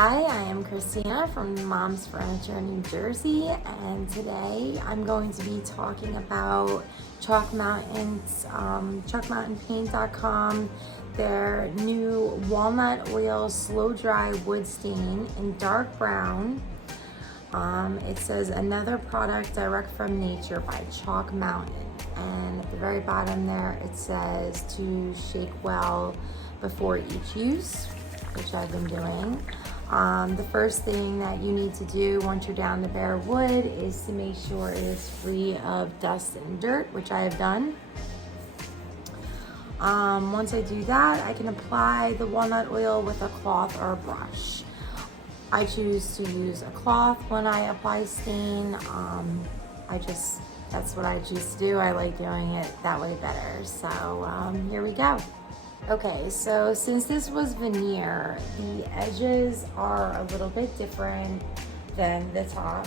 Hi, I am Christina from Mom's Furniture, New Jersey, and today I'm going to be talking about Chalk Mountain's chalkmountainpaint.com, their new walnut oil slow dry wood stain in dark brown. It says another product direct from nature by Chalk Mountain, and at the very bottom there it says to shake well before each use, which I've been doing. The first thing that you need to do once you're down to bare wood is to make sure it is free of dust and dirt, which I have done. Once I do that, I can apply the walnut oil with a cloth or a brush. I choose to use a cloth when I apply stain. That's what I choose to do. I like doing it that way better. So here we go. Okay, so since this was veneer, the edges are a little bit different than the top.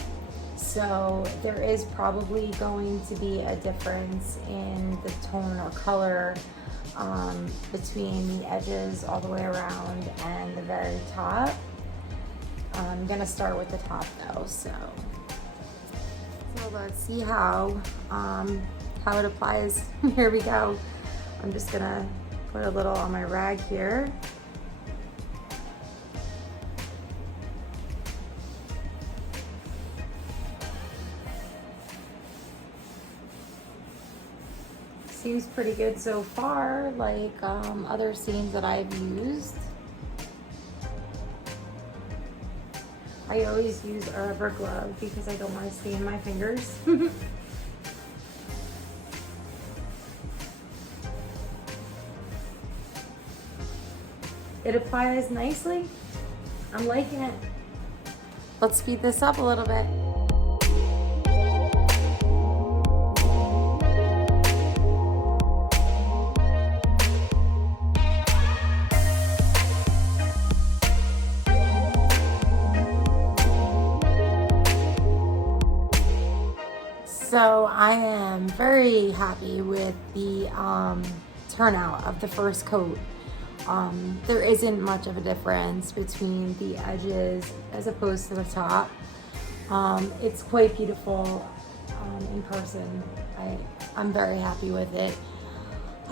So there is probably going to be a difference in the tone or color between the edges all the way around and the very top. I'm gonna start with the top though, so let's see how it applies. Here we go. I'm just gonna put a little on my rag here. Seems pretty good so far, like other stains that I've used. I always use a rubber glove because I don't want to stain my fingers. It applies nicely. I'm liking it. Let's speed this up a little bit. So I am very happy with the turnout of the first coat. There isn't much of a difference between the edges as opposed to the top. It's quite beautiful in person. I'm very happy with it.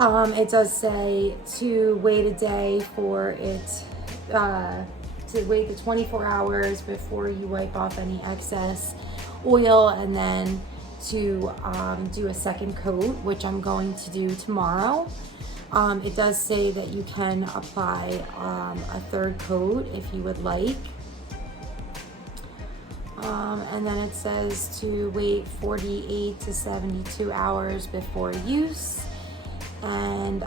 It does say to wait a day for it, to wait the 24 hours before you wipe off any excess oil, and then to do a second coat, which I'm going to do tomorrow. It does say that you can apply a third coat if you would like. And then it says to wait 48 to 72 hours before use. And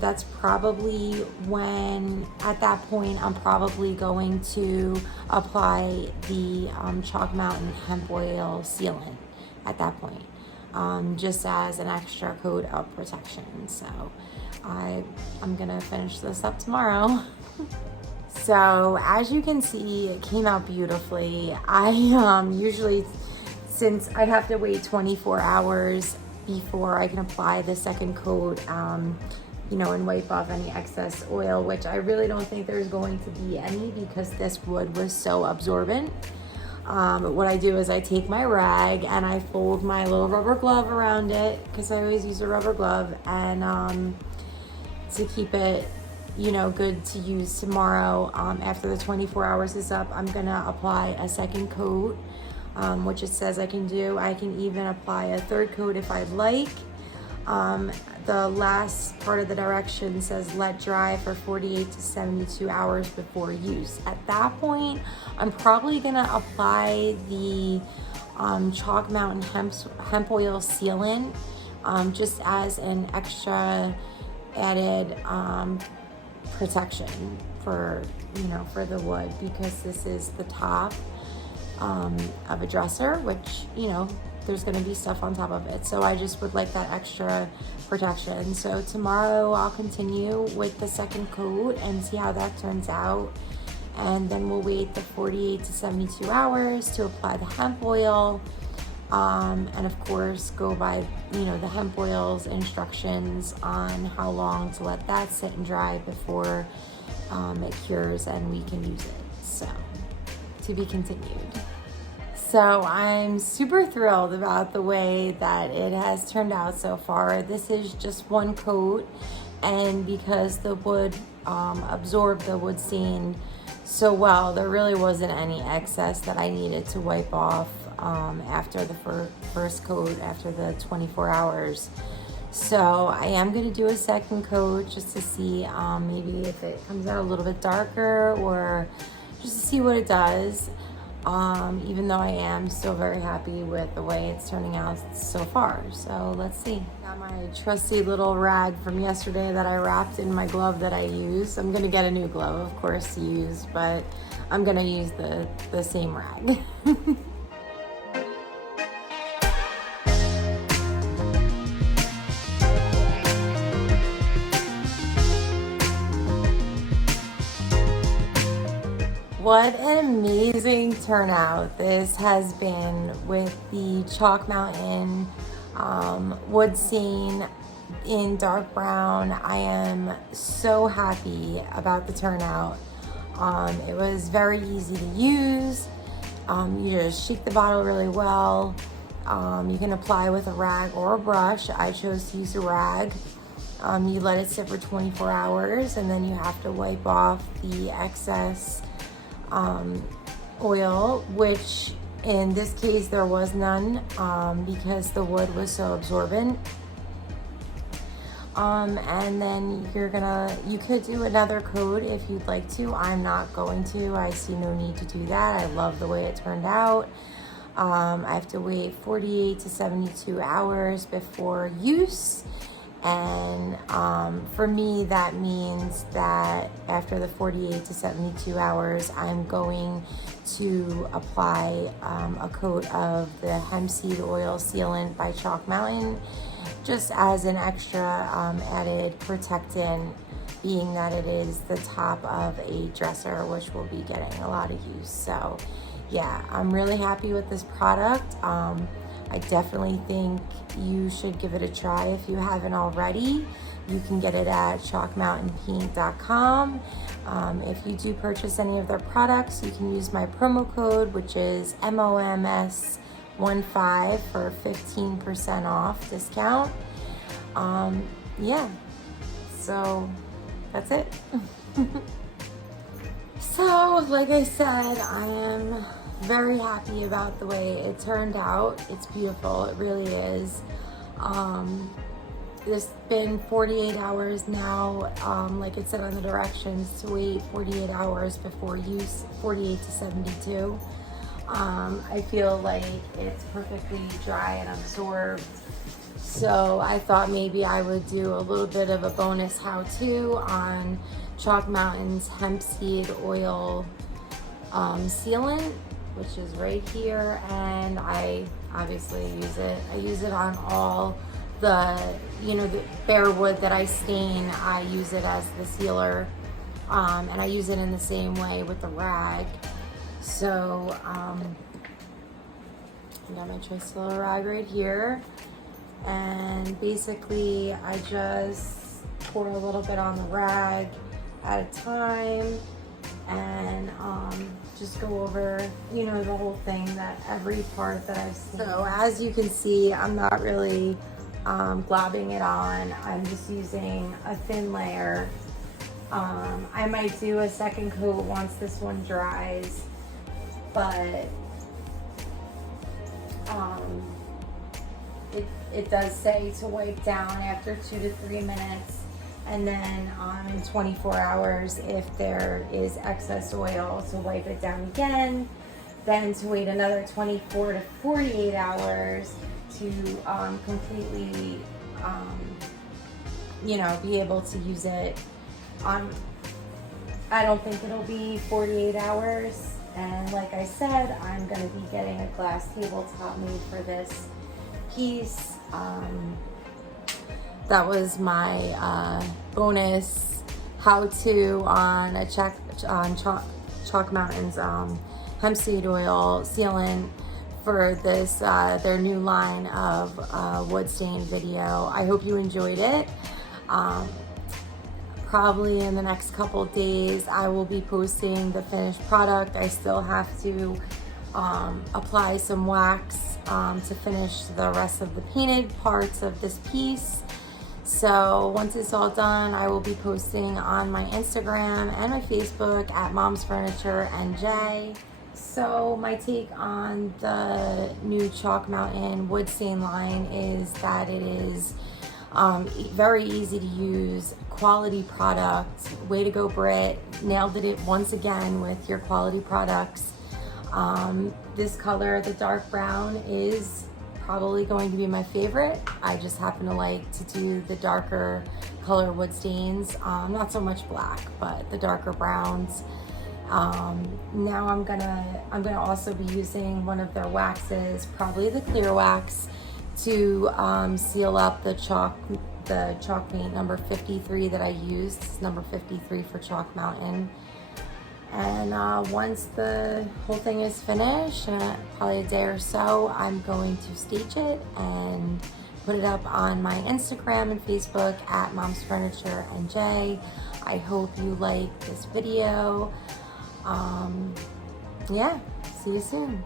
that's probably when, at that point, I'm probably going to apply the Chalk Mountain Hemp Oil Sealant at that point, just as an extra coat of protection. So I'm gonna finish this up tomorrow. So as you can see, it came out beautifully. I usually, since I have to wait 24 hours before I can apply the second coat, and wipe off any excess oil, which I really don't think there's going to be any because this wood was so absorbent. What I do is I take my rag and I fold my little rubber glove around it, because I always use a rubber glove, and to keep it good to use tomorrow. After the 24 hours is up, I'm gonna apply a second coat, which it says I can do. I can even apply a third coat if I'd like. The last part of the direction says let dry for 48 to 72 hours before use. At that point, I'm probably gonna apply the Chalk Mountain Hemp Oil Sealant, just as an extra added protection for the wood, because this is the top of a dresser, which there's going to be stuff on top of it, so I just would like that extra protection. So tomorrow I'll continue with the second coat and see how that turns out, and then we'll wait the 48 to 72 hours to apply the hemp oil, and of course go by the hemp oil's instructions on how long to let that sit and dry before it cures and we can use it. So, to be continued. So I'm super thrilled about the way that it has turned out so far. This is just one coat, and because the wood absorbed the wood stain so well, there really wasn't any excess that I needed to wipe off after the first coat, after the 24 hours. So I am going to do a second coat just to see maybe if it comes out a little bit darker, or just to see what it does. Even though I am still very happy with the way it's turning out so far. So let's see. Got my trusty little rag from yesterday that I wrapped in my glove that I use. I'm gonna get a new glove, of course, to use, but I'm gonna use the same rag. What an amazing turnout this has been with the Chalk Mountain wood stain in dark brown. I am so happy about the turnout. It was very easy to use. You just shake the bottle really well. You can apply with a rag or a brush. I chose to use a rag. You let it sit for 24 hours, and then you have to wipe off the excess oil, which in this case there was none because the wood was so absorbent. And then you could do another coat if you'd like to. I'm not going to. I see no need to do that. I love the way it turned out. I have to wait 48 to 72 hours before use. And for me, that means that after the 48 to 72 hours, I'm going to apply a coat of the Hemp Seed Oil Sealant by Chalk Mountain, just as an extra added protectant, being that it is the top of a dresser, which will be getting a lot of use. So yeah, I'm really happy with this product. I definitely think you should give it a try if you haven't already. You can get it at chalkmountainpaint.com. If you do purchase any of their products, you can use my promo code, which is MOMS15 for 15% off discount. Yeah, so that's it. So, like I said, I am very happy about the way it turned out. It's beautiful, it really is. It's been 48 hours now, like it said on the directions, to wait 48 hours before use, 48 to 72. I feel like it's perfectly dry and absorbed. So I thought maybe I would do a little bit of a bonus how-to on Chalk Mountain's Hemp Seed Oil Sealant, which is right here, and I obviously use it. I use it on all the bare wood that I stain. I use it as the sealer, and I use it in the same way with the rag. So I got my choice little rag right here, and basically I just pour a little bit on the rag at a time, and just go over, the whole thing, that every part that I've seen. So as you can see, I'm not really globbing it on. I'm just using a thin layer. I might do a second coat once this one dries, but it does say to wipe down after 2 to 3 minutes. And then in 24 hours, if there is excess oil, to wipe it down again. Then to wait another 24 to 48 hours to completely, be able to use it. I don't think it'll be 48 hours. And like I said, I'm going to be getting a glass tabletop made for this piece. That was my bonus how-to on Chalk Mountain's Hemp Seed Oil Sealant for this their new line of wood stain video. I hope you enjoyed it. probably in the next couple days I will be posting the finished product. I still have to apply some wax to finish the rest of the painted parts of this piece. So once it's all done, I will be posting on my Instagram and my Facebook at Mom's Furniture NJ. So my take on the new Chalk Mountain wood stain line is that it is very easy to use, quality product. Way to go, Britt. Nailed it once again with your quality products. This color, the dark brown, is probably going to be my favorite. I just happen to like to do the darker color wood stains, not so much black, but the darker browns. Now I'm gonna also be using one of their waxes, probably the clear wax, to seal up the chalk paint number 53 that I used. It's number 53 for Chalk Mountain. And once the whole thing is finished, probably a day or so, I'm going to stage it and put it up on my Instagram and Facebook at Mom's Furniture NJ. I hope you like this video. Yeah, see you soon.